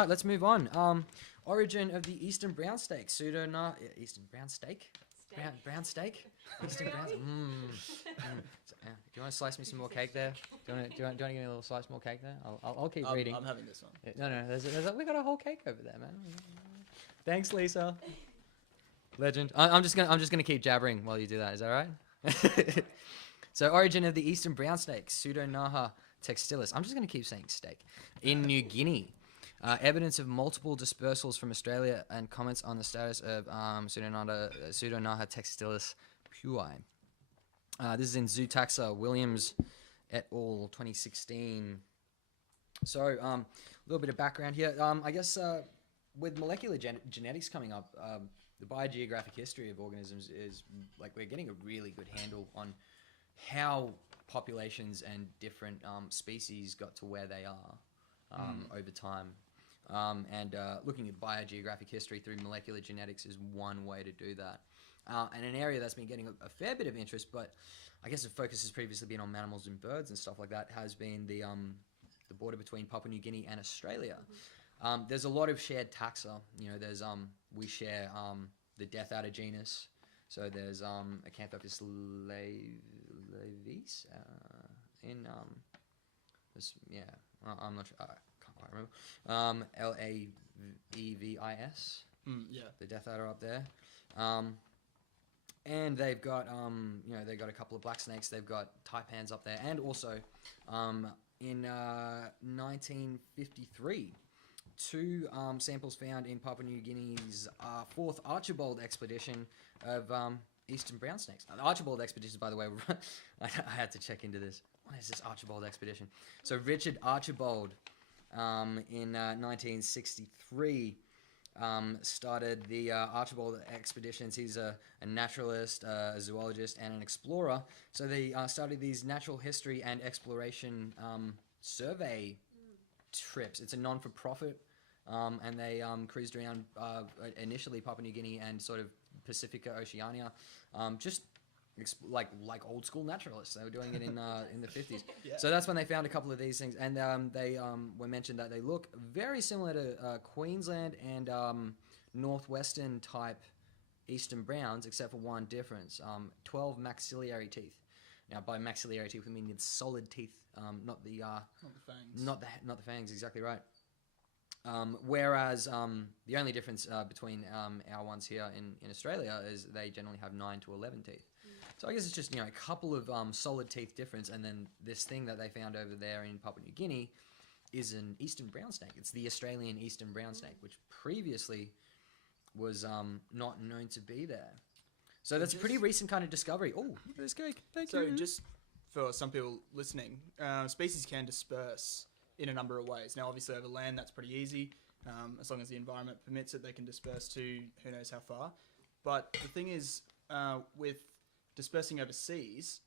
right, let's move on. Origin of the Eastern brown steak. Eastern brown steak? Brown steak? Eastern brown. Do you want to slice me some more cake there? Do you want to give me a little slice more cake there? I'll keep reading. I'm having this one. No. We got a whole cake over there, man. Thanks, Lisa. Legend. I'm just gonna keep jabbering while you do that. Is that right? So, origin of the Eastern brown steak, Pseudonaha textilis. I'm just gonna keep saying steak. In New Guinea, evidence of multiple dispersals from Australia and comments on the status of Pseudonaha textilis pui. This is in Zootaxa, Williams et al. 2016. So, a little bit of background here. I guess with molecular genetics coming up, the biogeographic history of organisms is like we're getting a really good handle on how populations and different species got to where they are over time. And looking at biogeographic history through molecular genetics is one way to do that. And an area that's been getting a fair bit of interest, but I guess the focus has previously been on mammals and birds and stuff like that, has been the border between Papua New Guinea and Australia. There's a lot of shared taxa. You know, there's we share the Death Adder genus. So there's Acanthopus levis I'm not sure. I can't quite remember. Laevis. Yeah. The Death Adder up there. And they've got they've got a couple of black snakes. They've got taipans up there, and also in 1953. Two samples found in Papua New Guinea's fourth Archibald expedition of eastern brown snakes. The Archibald expedition, by the way, I had to check into this. What is this Archibald expedition? So Richard Archibald in 1963 started the Archibald expeditions. He's a naturalist, a zoologist, and an explorer. So they started these natural history and exploration survey trips. It's a non-for-profit, and they cruised around initially Papua New Guinea and sort of Pacifica, Oceania, just like old school naturalists. They were doing it in the 50s. Yeah. So that's when they found a couple of these things, and they were mentioned that they look very similar to Queensland and northwestern type eastern browns, except for one difference: 12 maxillary teeth. Now, by maxillary teeth, we mean the solid teeth, not the fangs. Not the fangs. Exactly right. Whereas the only difference between our ones here in Australia is they generally have 9 to 11 teeth. So I guess it's just a couple of solid teeth difference, and then this thing that they found over there in Papua New Guinea is an eastern brown snake. It's the Australian eastern brown snake, which previously was not known to be there. So that's a pretty recent kind of discovery. Oh, look at this cake. Thank you. So just for some people listening, species can disperse in a number of ways. Now, obviously, over land, that's pretty easy. As long as the environment permits it, they can disperse to who knows how far. But the thing is, with dispersing overseas,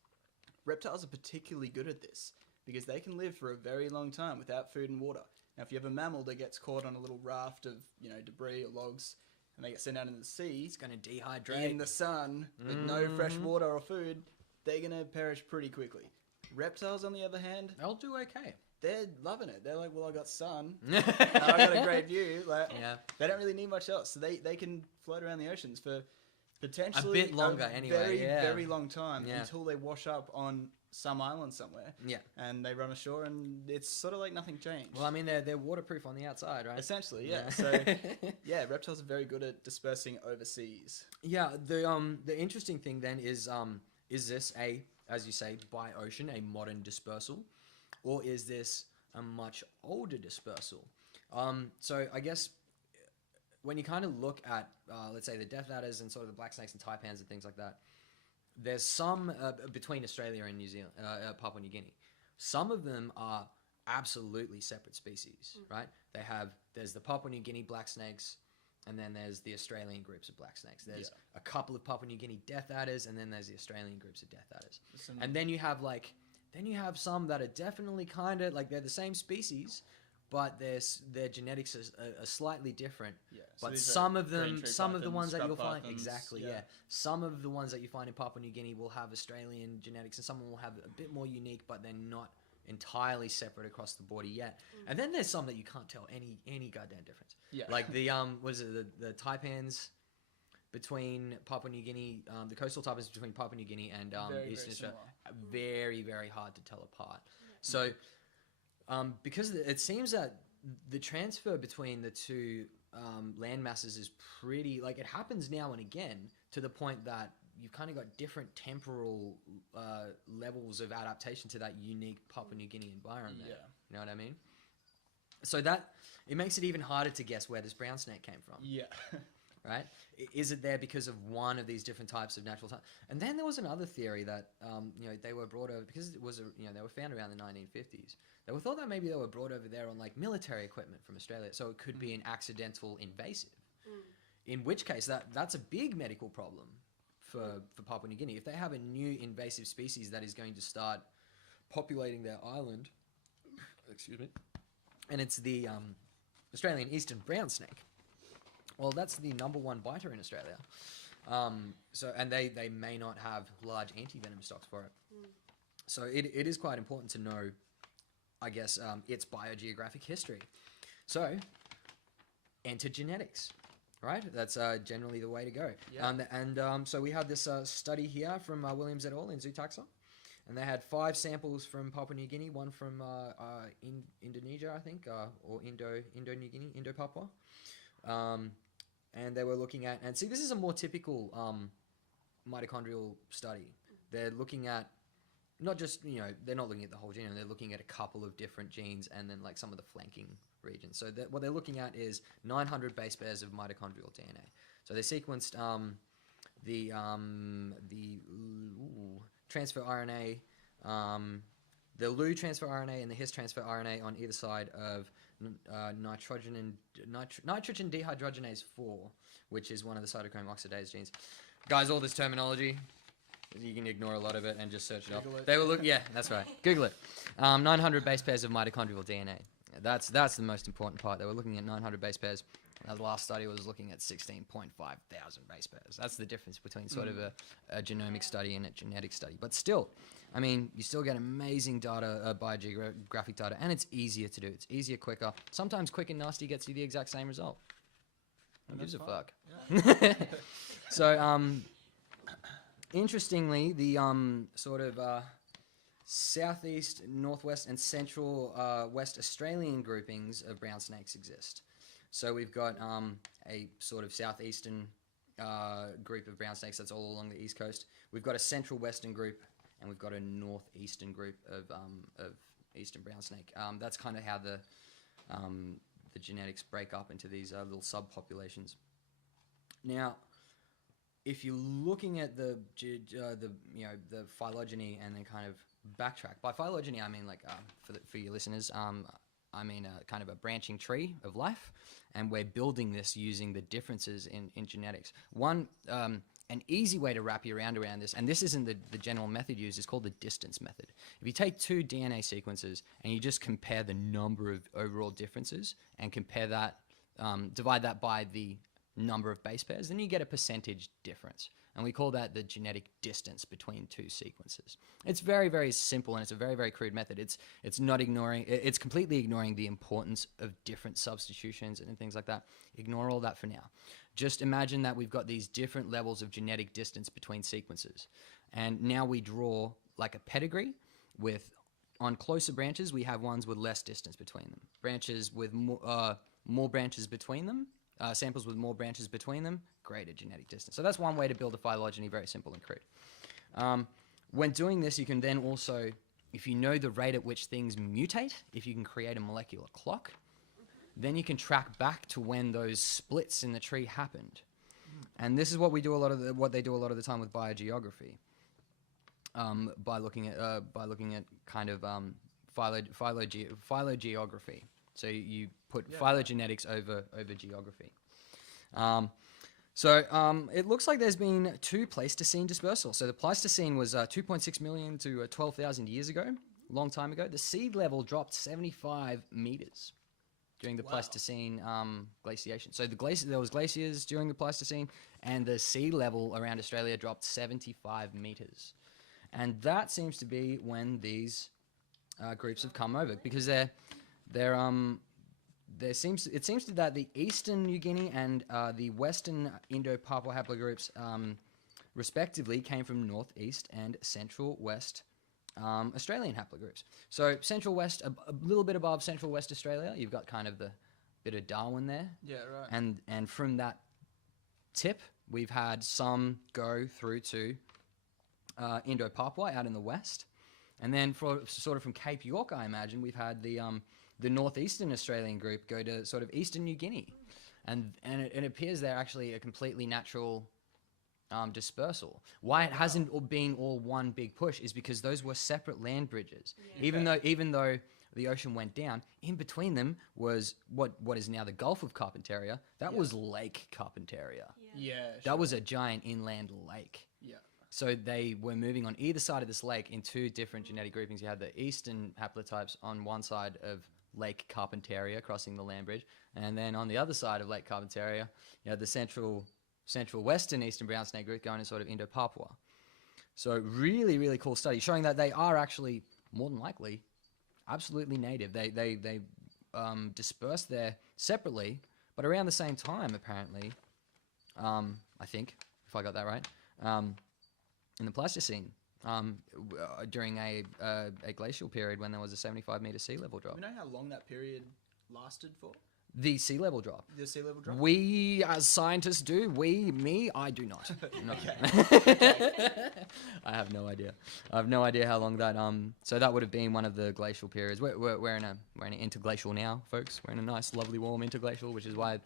reptiles are particularly good at this because they can live for a very long time without food and water. Now, if you have a mammal that gets caught on a little raft of debris or logs, and they get sent out into the sea, it's going to dehydrate in the sun with no fresh water or food, they're going to perish pretty quickly. Reptiles, on the other hand, they'll do okay. They're loving it. They're like, well, I got sun. I got a great view. Like, they don't really need much else. So they can float around the oceans for potentially a bit longer very long time until they wash up on some island somewhere. Yeah. And they run ashore, and it's sort of like nothing changed. Well, I mean, they're waterproof on the outside, right? Essentially, yeah. So, reptiles are very good at dispersing overseas. Yeah. The interesting thing then is this as you say, by ocean, a modern dispersal? Or is this a much older dispersal? So I guess when you kind of look at, let's say, the Death Adders and sort of the black snakes and taipans and things like that, there's some between Australia and New Zealand, Papua New Guinea. Some of them are absolutely separate species, right? There's the Papua New Guinea black snakes, and then there's the Australian groups of black snakes. There's a couple of Papua New Guinea Death Adders, and then there's the Australian groups of Death Adders. And then you have some that are definitely kind of like they're the same species, but their genetics are slightly different. Yeah, so but some of the ones that you'll find some of the ones that you find in Papua New Guinea will have Australian genetics, and some will have a bit more unique, but they're not entirely separate across the border yet. And then there's some that you can't tell any goddamn difference. Yeah. Like the was it the taipans between Papua New Guinea, the coastal taipans between Papua New Guinea and Very, Eastern very Australia, very hard to tell apart. So because it seems that the transfer between the two land masses is pretty, like, it happens now and again to the point that you've kind of got different temporal levels of adaptation to that unique Papua New Guinea environment. Yeah. You know what I mean? So that it makes it even harder to guess where this brown snake came from. Yeah. Right? Is it there because of one of these different types of natural types? And then there was another theory that they were brought over because it was they were found around the 1950s. They were thought that maybe they were brought over there on like military equipment from Australia, so it could be an accidental invasive. In which case, that's a big medical problem for Papua New Guinea. If they have a new invasive species that is going to start populating their island, excuse me, and it's the Australian eastern brown snake. Well, that's the #1 biter in Australia. And they may not have large anti-venom stocks for it. So it is quite important to know, I guess, its biogeographic history. So, enter genetics, right? That's generally the way to go. Yeah. So we had this study here from Williams et al. In Zootaxa. And they had 5 samples from Papua New Guinea, one from Indonesia, I think, or Indo-New Guinea, Indo-Papua. And they were looking at, and see, this is a more typical mitochondrial study. They're looking at not just, they're not looking at the whole genome, they're looking at a couple of different genes and then like some of the flanking regions. So what they're looking at is 900 base pairs of mitochondrial DNA. So they sequenced the transfer RNA, the LU transfer RNA and the His transfer RNA on either side of nitrogen dehydrogenase 4, which is one of the cytochrome oxidase genes. Guys, all this terminology, you can ignore a lot of it and just search it up. Google it. They will yeah, that's right. Google it. 900 base pairs of mitochondrial DNA. That's the most important part. They were looking at 900 base pairs. The last study was looking at 16.5 thousand base pairs. That's the difference between sort of a genomic study and a genetic study. But still, I mean, you still get amazing data, biogeographic data, and it's easier to do. It's easier, quicker. Sometimes quick and nasty gets you the exact same result. Who gives a fuck? Yeah. So, interestingly, the sort of southeast, northwest, and central West Australian groupings of brown snakes exist. So we've got a sort of southeastern group of brown snakes that's all along the east coast. We've got a central western group, and we've got a northeastern group of eastern brown snake. That's kind of how the genetics break up into these little subpopulations. Now, if you're looking at the phylogeny and then kind of backtrack, by phylogeny I mean like for your listeners, I mean kind of a branching tree of life, and we're building this using the differences in genetics. An easy way to wrap your around this, and this isn't the general method used, is called the distance method. If you take 2 DNA sequences and you just compare the number of overall differences and compare that, divide that by the number of base pairs, then you get a percentage difference. And we call that the genetic distance between 2 sequences. It's very, very simple, and it's a very, very crude method. It's completely ignoring the importance of different substitutions and things like that. Ignore all that for now. Just imagine that we've got these different levels of genetic distance between sequences. And now we draw like a pedigree with, on closer branches, we have ones with less distance between them. Branches with more branches between them, samples with more branches between them, greater genetic distance. So that's one way to build a phylogeny, very simple and crude. When doing this, you can then also, if you know the rate at which things mutate, if you can create a molecular clock, then you can track back to when those splits in the tree happened. And this is what we do what they do a lot of the time with biogeography, by looking at kind of phylogeography. So you put phylogenetics over geography. It looks like there's been 2 Pleistocene dispersals. So the Pleistocene was 2.6 million to 12,000 years ago, long time ago. The sea level dropped 75 meters during the Pleistocene glaciation. So there was glaciers during the Pleistocene, and the sea level around Australia dropped 75 meters. And that seems to be when these groups have come over because it seems that the Eastern New Guinea and the Western Indo-Papua haplogroups, respectively, came from Northeast and Central West Australian haplogroups. So Central West, a little bit above Central West Australia, you've got kind of the bit of Darwin there, Yeah, right. and from that tip, we've had some go through to Indo-Papua out in the west, and then sort of from Cape York, I imagine we've had the northeastern Australian group go to sort of Eastern New Guinea, and it appears they're actually a completely natural dispersal. Why it hasn't been all one big push is because those were separate land bridges. Yeah. Even though the ocean went down, in between them was what is now the Gulf of Carpentaria. That was Lake Carpentaria. Yeah, That was a giant inland lake. yeah. So they were moving on either side of this lake in two different genetic groupings. You had the eastern haplotypes on one side of Lake Carpentaria crossing the land bridge, and then on the other side of Lake Carpentaria, you had the central western eastern brown snake group going to sort of Indo-Papua. So really, really cool study showing that they are actually more than likely absolutely native. They dispersed there separately, but around the same time apparently. I think, if I got that right, in the Pleistocene, during a glacial period when there was a 75-meter sea level drop. Do we know how long that period lasted for? The sea level drop. The sea level drop? We, as scientists, do. I do not. No. I have no idea. I have no idea how long that. So that would have been one of the glacial periods. We're in an interglacial now, folks. We're in a nice, lovely, warm interglacial, which is why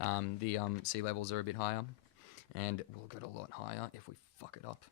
the sea levels are a bit higher, and we'll get a lot higher if we fuck it up.